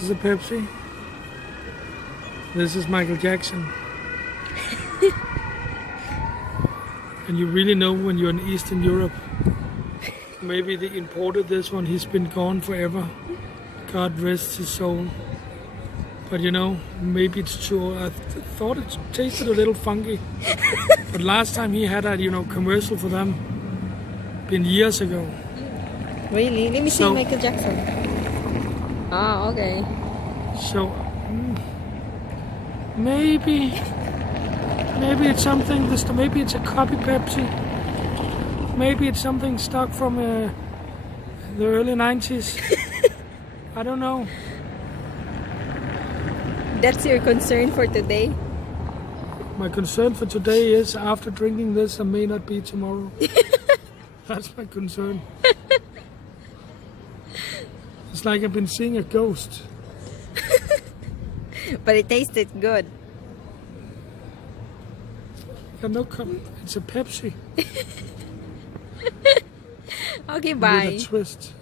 This is a Pepsi. This is Michael Jackson. And you really know when you're in Eastern Europe. Maybe they imported this one. He's been gone forever. God rest his soul. But you know, maybe it's true. I thought it tasted a little funky. But last time he had a commercial for them, been years ago. Really? Let me see Michael Jackson. Ah, okay. So maybe it's something. Maybe it's a copy Pepsi. Maybe it's something stuck from the early 90s. I don't know. That's your concern for today? My concern for today is after drinking this, I may not be tomorrow. That's my concern. It's like I've been seeing a ghost. But it tasted good. It's a Pepsi. Okay, bye. With a twist.